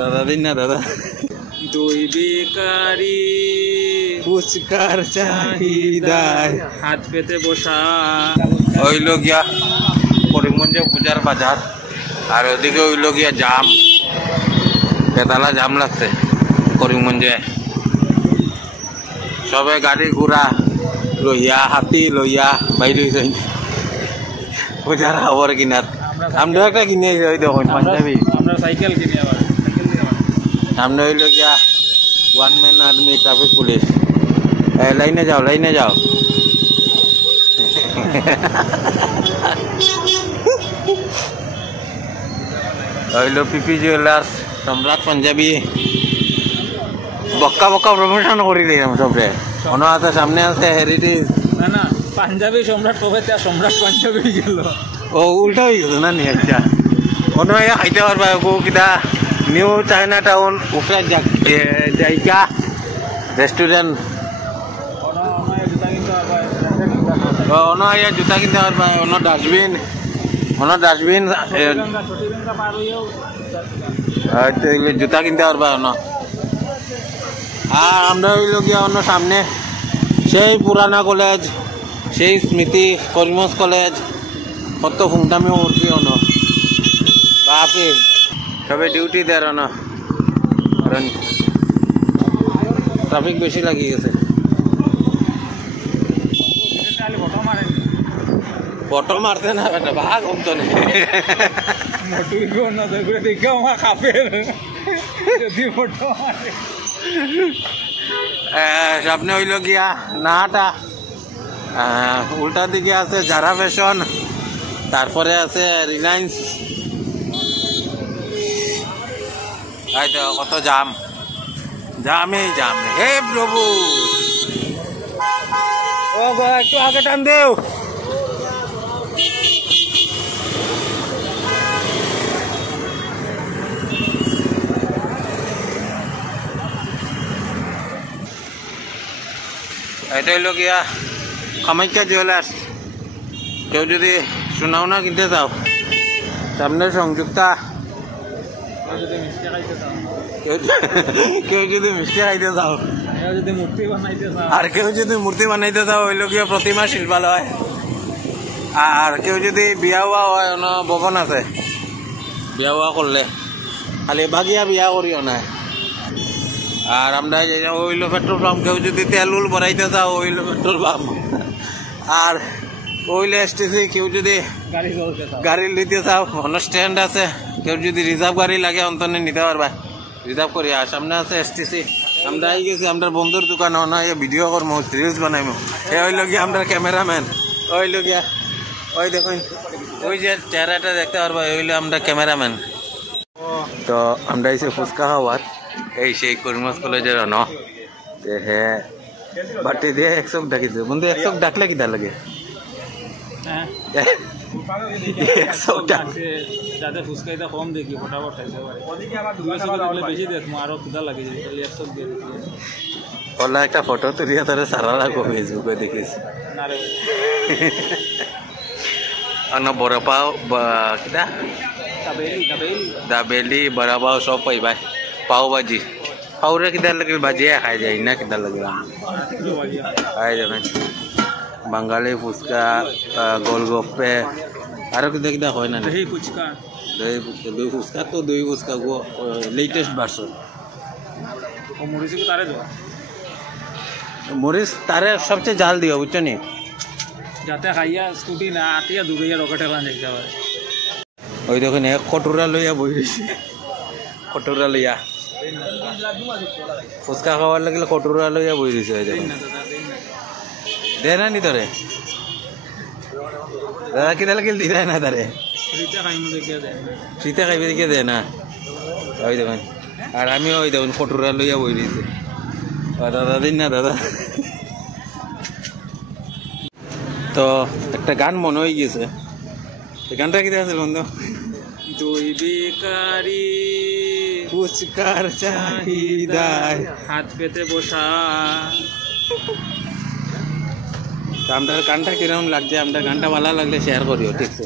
দাদা দিন না দাদা। দুই ভিখারি ফুচকার চাহিদায় হাত পেতে বসা। হইল গিয়া করিমগঞ্জে পূজার বাজার, আর ওদিকে হইল গিয়া জাম, বেতালা জাম লাগছে করিমগঞ্জে। সবে গাড়ি ঘোড়া লইয়া হাতি লইয়া বাইরে হয়েছে পূজার খবর কিনার। আমরা একটা কিনে ওই দেখুন পাঞ্জাবি, আমরা সাইকেল কিনে আবার সামনে হইল গিয়া one man army traffic police. লাইনে যাও লাইনে যাও। হইল পিপি জুয়েলার্স, সম্রাট পাঞ্জাবি। বক্কা বক্কা প্রমোশন করিলি সবরে। মনে আছে সামনে আছে হেরিটেজ। না না, পাঞ্জাবি সম্রাট কবে তা সম্রাট পাঞ্জাবি গেল। ও উল্টা হয়ে গেছে না নি? আচ্ছা মনে হয় খাইতে পারবা কিনা নিউ চায়না টাউন উপরে জায়গা রেস্টুরেন্ট। অন জুতা কিনতে পারবা, অন ডাস্টবিন, অন ডাস্টবিন জুতা কিনতে পারবা অন। আর আমরা হইল গিয়া অন্য সামনে সেই পুরানা কলেজ, সেই স্মৃতি করিমগঞ্জ কলেজ, কত ফুংটামিও করছি অন। বাপরে সবে ডিউটি দেয় অন, কারণ ট্রাফিক বেশি লাগি গেছে। ফটো মারতে না বেটা, ভাগ হম তো নেই। সামনে হইল গিয়া নাটা, উল্টা দিকে আছে জারা ফ্যাশন, তারপরে আছে রিলায়েন্স। কত জাম, জামে জাম। হে প্রভু, ও একটু আগে টান দেও। এটা হইল গিয়া কামাখ্যা জুয়েলার্স। কেউ যদি সোনা উনা কিনতে যাও, সামনে সংযুক্তা। কেউ যদি মিষ্টি খাইতে যাও, আর কেউ যদি মূর্তি বানাইতে যাও হইল গিয়া প্রতিমা শিল্পালয়। আর কেউ যদি বিয়া হওয়া হয়, ভবন আছে, বিয়া হওয়া করলে খালি বাগিয়া বিয়া করিও না। আর আমরা হইল পেট্রোল পাম্প, কেউ যদি তেল উল ভরাইতে যাও হইল পেট্রোল পাম্প। আর হইল এসটিসি, কেউ যদি গাড়ি নিতে চাও স্ট্যান্ড আছে, কেউ যদি রিজার্ভ গাড়ি লাগে অন্তনে নিতে পারবা, রিজার্ভ করি। আর সামনে আছে এসটিসি। আমরা আই গেছি আমরা বন্ধুর দোকান, ভিডিও করবো, রিলস বানাইমো। এ হইল গিয়া আমরা ক্যামেরাম্যান। হইল গিয়া ওই দেখুন, ওই যে চেহারাটা দেখতে পারবা, হইলো আমরা ক্যামেরাম্যান। তো আমরা এসে ফুচকা খাওয়ার এই সেই করিমগঞ্জ কলেজের হে বাটি দিয়ে 100 ডাকিছে। বন্ধু 100 ডাকলে কিনা লাগে? যাতে ফুচকা এটা কম দেখি ফটাফট খাইতে পারে, বেশি দেখবো আরো ক্ষুধা লাগে। 100 দিয়ে ওলা একটা ফটো তুলিয়া তারা সারা লাগবো ফেসবুকে দেখিস। বড় পাও কিনা দাবেলি বড়া পাও সব পাইবা। পাও ভাজি, পাউরে কিনা লাগে ভাজিয়ে খাই যায় না, কিনা লাগে খাই যাবেন। বাঙালি ফুচকা, গোলগপ্পে, আরো কিনা কিনা হয় না? দহি ফুচকা, দহি ফুচকা, দই ফুচকা তো দই ফুচকা গো লেটেস্ট ভার্সন। মরিচ তারে সবচেয়ে জাল দিও, বুঝছো নি? যাতে খাইয়া স্কুটি না আটিয়া দূরে রকেটে যেতে পারে। ওই দেখুন এক কটোরা লইয়া বই রয়েছে, কটোরা লইয়া ফুচকা খাওয়ার লাগিলে কটোরা লইয়া বই রয়েছে। ওই দেখুন দে না নি তোরে দাদা, কিনা লাগিল দি দেয় না তারে, ফ্রিতে খাইবে দেখে দেয় না। ওই দেখুন, আর আমি ওই দেখুন কটোরা লইয়া বই রয়েছে। দাদা দিন না দাদা। তো একটা গান মনে হয়ে গেছে, গানটা কি আছে বন্ধু? দুই ভিখারি ফুচকার চাহিদায় হাত পেতে বসা। আমরা গানটা কিরকম লাগছে, আমরা গানটা ভালো লাগলে শেয়ার করিও, ঠিক আছে?